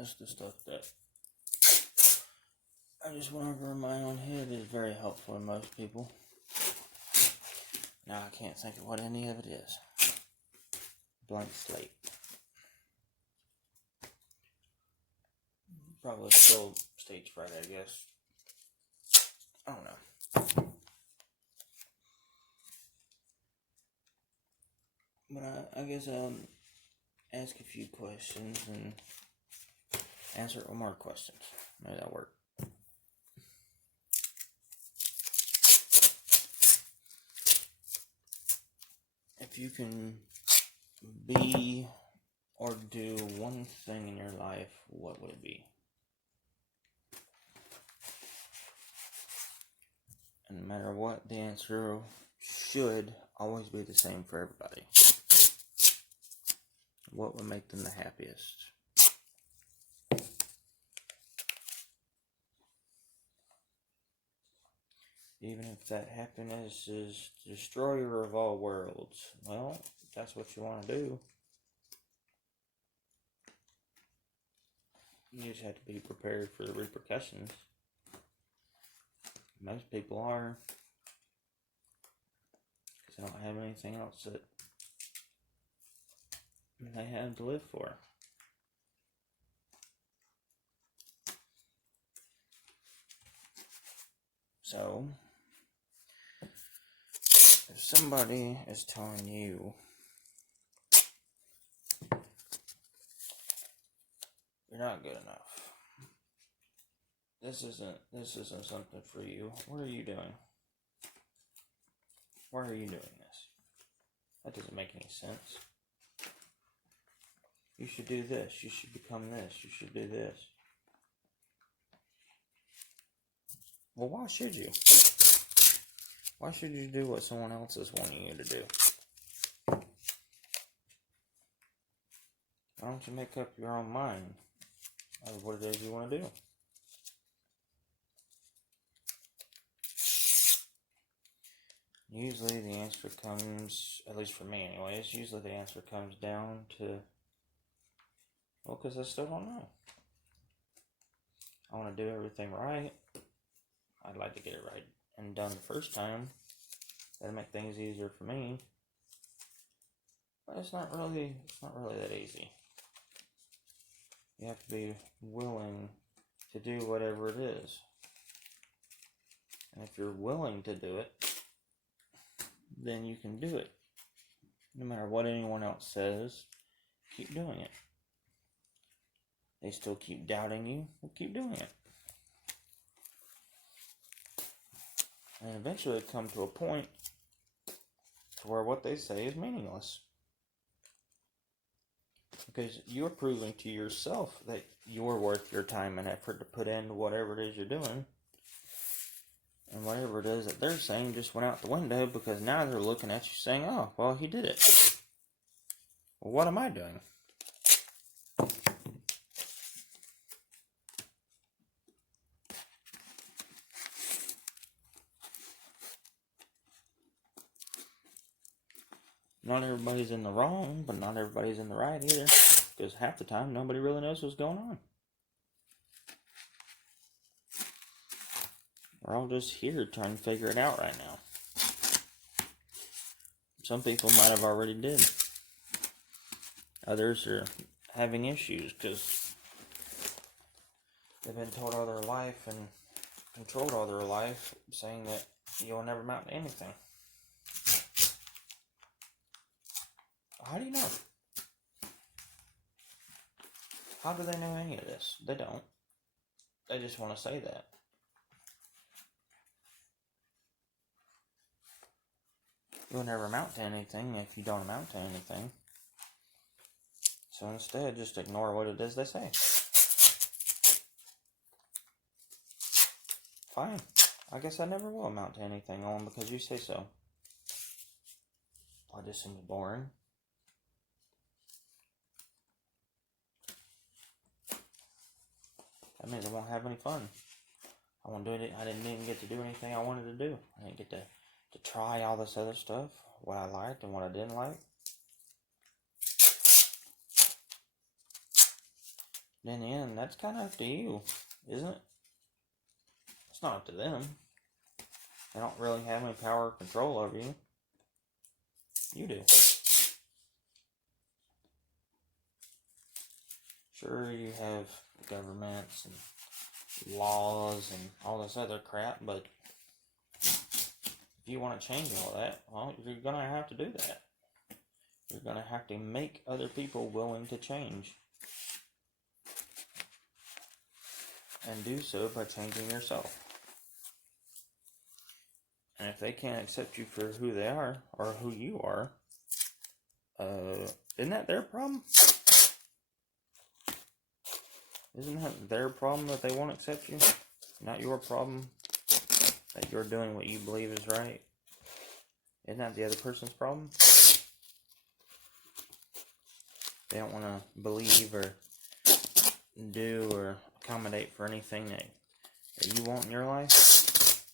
That's the stuff that I just went over in my own head is very helpful to most people. Now I can't think of what any of it is. Blank slate. Probably still stage fright, I guess. I don't know. But I guess I'll ask a few questions and answer one more questions. Maybe that'll work. If you can be or do one thing in your life, what would it be? And no matter what, the answer should always be the same for everybody. What would make them the happiest? Even if that happiness is destroyer of all worlds. Well, if that's what you want to do, you just have to be prepared for the repercussions. Most people are. Because they don't have anything else that they have to live for. So, if somebody is telling you you're not good enough, this isn't something for you, what are you doing? Why are you doing this? That doesn't make any sense. You should do this. You should become this. You should do this. Well, why should you? Why should you do what someone else is wanting you to do? Why don't you make up your own mind of what it is you want to do? Usually the answer comes, at least for me anyways, usually the answer comes down to, well, because I still don't know. I want to do everything right. I'd like to get it right and done the first time. That'll make things easier for me. But it's not really that easy. You have to be willing to do whatever it is. And if you're willing to do it, then you can do it. No matter what anyone else says, keep doing it. They still keep doubting you, well, keep doing it. And eventually it come to a point to where what they say is meaningless. Because you're proving to yourself that you're worth your time and effort to put into whatever it is you're doing. And whatever it is that they're saying just went out the window because now they're looking at you saying, oh, well, he did it. Well, what am I doing? Not everybody's in the wrong, but not everybody's in the right either. Because half the time, nobody really knows what's going on. We're all just here trying to figure it out right now. Some people might have already did. Others are having issues because they've been told all their life and controlled all their life, saying that you'll never amount to anything. How do you know? How do they know any of this? They don't. They just want to say that. You'll never amount to anything if you don't amount to anything. So instead, just ignore what it is they say. Fine. I guess I never will amount to anything only because you say so. That just seems boring. That means I won't have any fun. I won't do it. I didn't even get to do anything I wanted to do. I didn't get to try all this other stuff, what I liked and what I didn't like. then in the end, that's kind of up to you, isn't it? It's not up to them. They don't really have any power or control over you. You do. Sure, you have governments and laws and all this other crap, but if you want to change all that, well, you're going to have to do that. You're going to have to make other people willing to change. And do so by changing yourself. And if they can't accept you for who they are, or who you are, isn't that their problem? Isn't that their problem that they won't accept you? Not your problem that you're doing what you believe is right? Isn't that the other person's problem? They don't want to believe or do or accommodate for anything that you want in your life.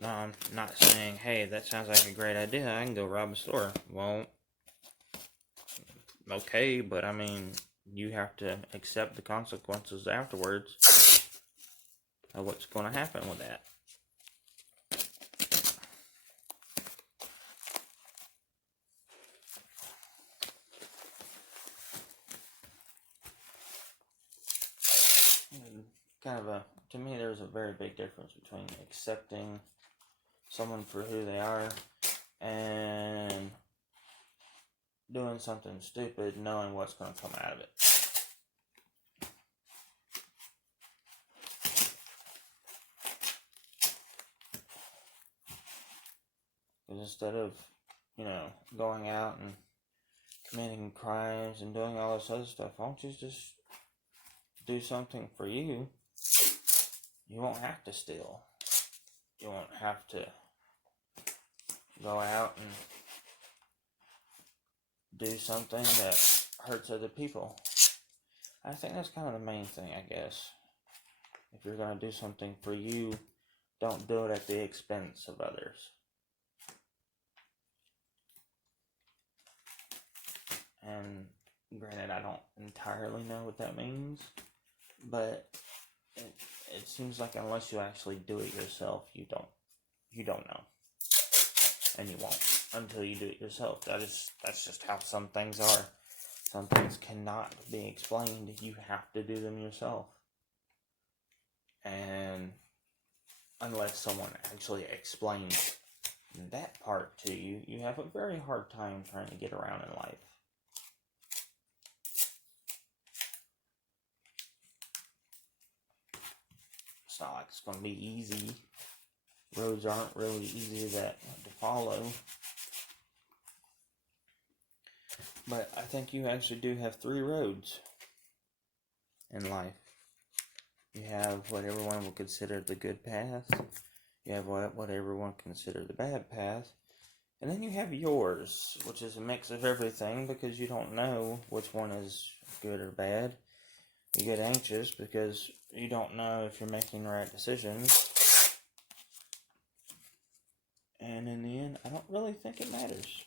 No, I'm not saying, hey, that sounds like a great idea, I can go rob a store. Well, okay, but I mean, you have to accept the consequences afterwards of what's going to happen with that. To me, there's a very big difference between accepting someone for who they are and doing something stupid, knowing what's going to come out of it. Because instead of, going out and committing crimes and doing all this other stuff, why don't you just do something for you? You won't have to steal. You won't have to go out and do something that hurts other people. I think that's kind of the main thing, I guess. If you're going to do something for you, don't do it at the expense of others. And granted, I don't entirely know what that means, but it seems like unless you actually do it yourself, you don't know. And you won't until you do it yourself. That's just how some things are. Some things cannot be explained. You have to do them yourself. And unless someone actually explains that part to you, you have a very hard time trying to get around in life. It's not like it's going to be easy. Roads aren't really easy to follow. But I think you actually do have 3 roads in life. You have what everyone would consider the good path. You have what everyone consider the bad path. And then you have yours, which is a mix of everything because you don't know which one is good or bad. You get anxious because you don't know if you're making the right decisions. And in the end, I don't really think it matters.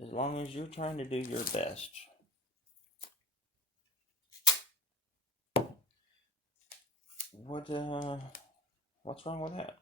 As long as you're trying to do your best. What's wrong with that?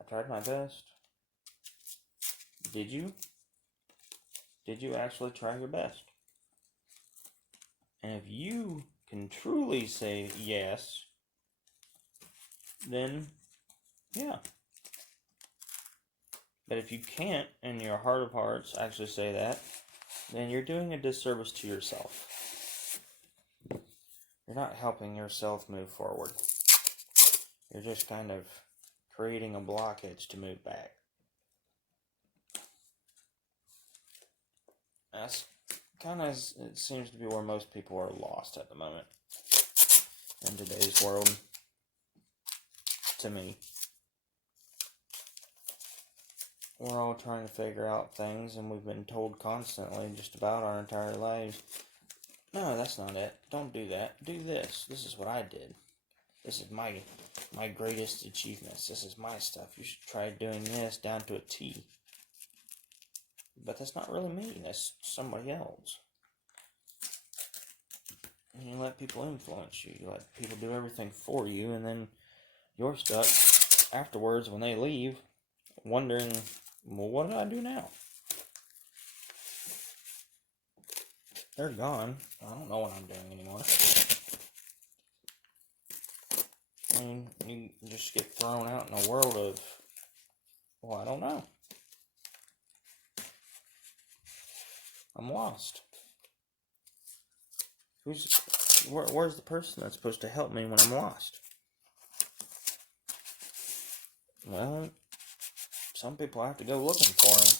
I tried my best. Did you? Did you actually try your best? And if you can truly say yes, then yeah. But if you can't, in your heart of hearts, actually say that, then you're doing a disservice to yourself. You're not helping yourself move forward. You're just kind of creating a blockage to move back. That's kind of, it seems to be where most people are lost at the moment in today's world, to me. We're all trying to figure out things, and we've been told constantly, just about our entire lives, no, that's not it. Don't do that. Do this. This is what I did. This is my greatest achievements. This is my stuff. You should try doing this down to a T. But that's not really me. That's somebody else. You let people influence you. You let people do everything for you, and then you're stuck afterwards when they leave, wondering, well, what did I do now? They're gone. I don't know what I'm doing anymore. I mean, you just get thrown out in a world of, well, I don't know. I'm lost. Where's the person that's supposed to help me when I'm lost? Well, some people have to go looking for him.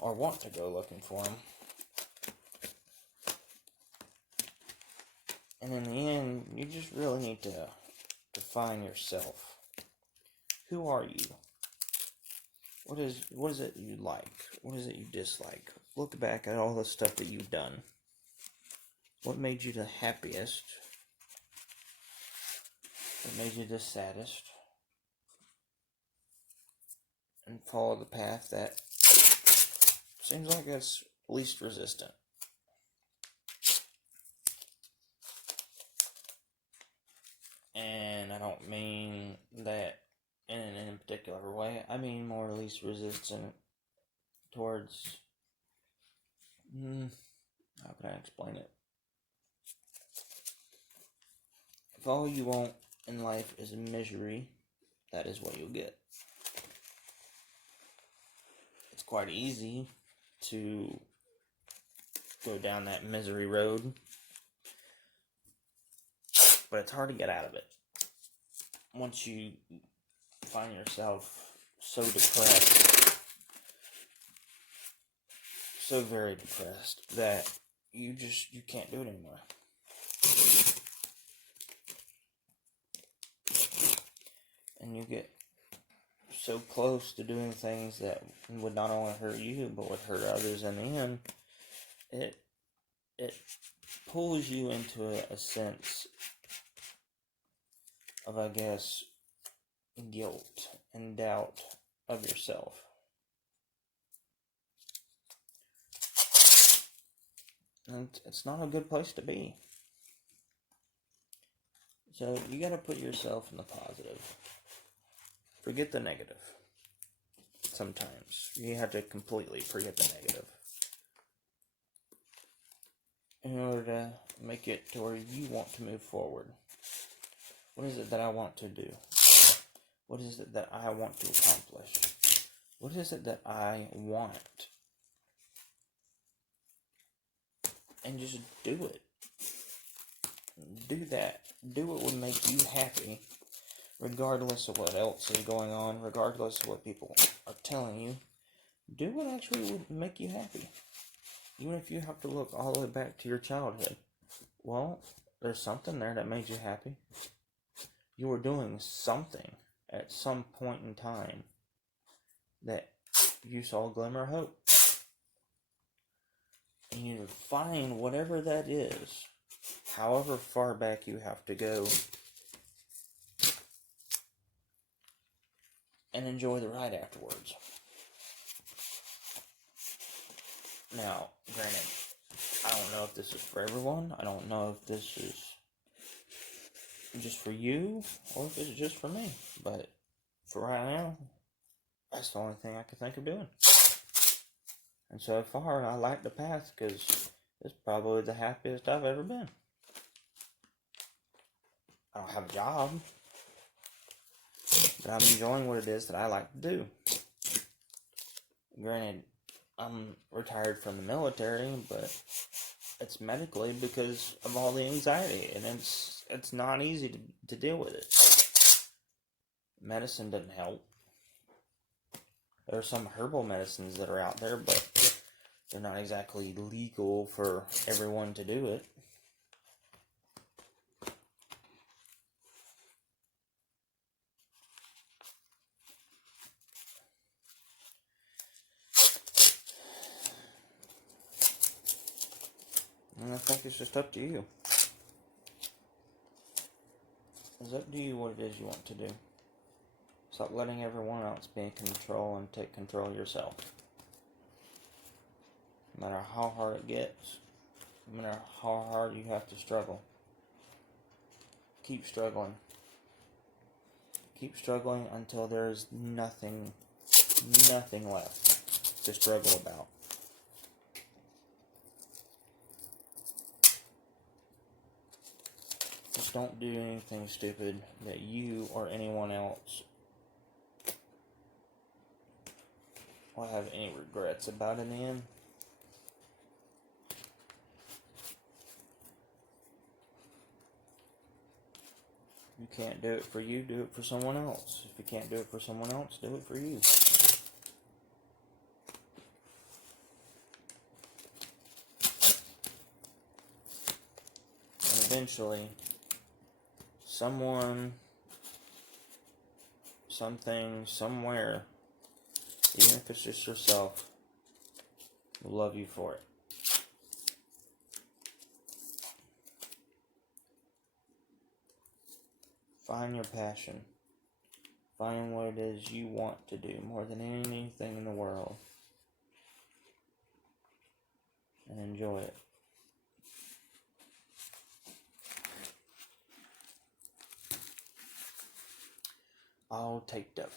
Or want to go looking for him. And in the end, you just really need to define yourself. Who are you? What is it you like? What is it you dislike? Look back at all the stuff that you've done. What made you the happiest? What made you the saddest? And follow the path that seems like it's least resistant. And I don't mean that in a particular way. I mean more least resistant towards, how can I explain it? If all you want in life is misery, that is what you'll get. It's quite easy to go down that misery road, but it's hard to get out of it. Once you find yourself so depressed, so very depressed, that you can't do it anymore. And you get so close to doing things that would not only hurt you, but would hurt others in the end. It pulls you into a sense of, I guess, guilt and doubt of yourself. And it's not a good place to be. So you gotta put yourself in the positive. Forget the negative. Sometimes you have to completely forget the negative in order to make it to where you want to move forward. What is it that I want to do? What is it that I want to accomplish? What is it that I want? And just do it. Do that. Do what would make you happy, regardless of what else is going on, regardless of what people are telling you. Do what actually would make you happy. Even if you have to look all the way back to your childhood. Well, there's something there that made you happy. You were doing something at some point in time that you saw a glimmer of hope. And you need to find whatever that is, however far back you have to go, and enjoy the ride afterwards. Now, granted, I don't know if this is for everyone. I don't know if this is just for you, or if it's just for me. But for right now, that's the only thing I can think of doing. And so far, I like the path because it's probably the happiest I've ever been. I don't have a job, but I'm enjoying what it is that I like to do. Granted, I'm retired from the military, but it's medically because of all the anxiety, and it's not easy to deal with it. Medicine doesn't help. There are some herbal medicines that are out there, but they're not exactly legal for everyone to do it. And I think it's just up to you. It's up to you what it is you want to do. Stop letting everyone else be in control and take control of yourself. No matter how hard it gets, No matter how hard you have to struggle, keep struggling. Keep struggling until there's nothing left to struggle about. Just don't do anything stupid that you or anyone else will have any regrets about it in. You can't do it for you, do it for someone else. If you can't do it for someone else, do it for you. And eventually, someone, something, somewhere, even if it's just yourself, will love you for it. Find your passion. Find what it is you want to do more than anything in the world. And enjoy it. All taped up.